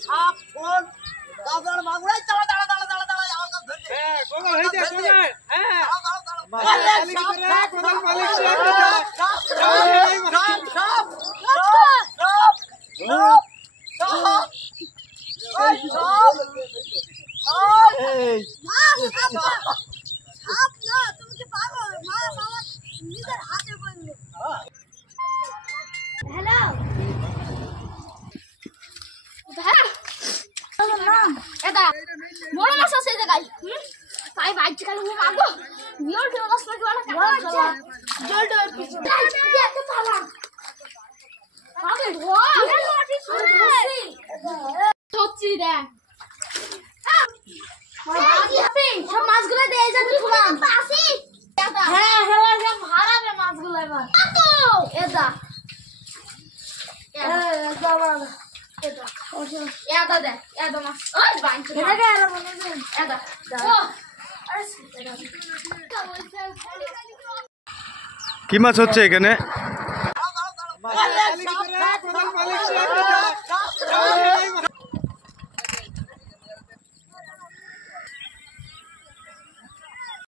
সাপ শোল গাজর মাগুরাই দাঁড়া দাঁড়া দাঁড়া দাঁড়া দাঁড়া আমাকে ধরছে হ্যাঁ কোমল হইছে কোমল হ্যাঁ বড় মাছ আছে এই জায়গায় তাই বাইক চালানো মাগো জল ঢেউ মাছ নাকি ওটা কাটা জল ঢেউ কিছু এত পালা আরে সত্যি রে সব মাছগুলো দিয়ে যাবি গুলাম হ্যাঁ হেলা সব হারাবে মাছগুলো এবার তো এটা এটা দে এটা মাছ ওই বাইক এটা গেল বলে দে এটা ও কি মাছ হচ্ছে এখানে? মালিক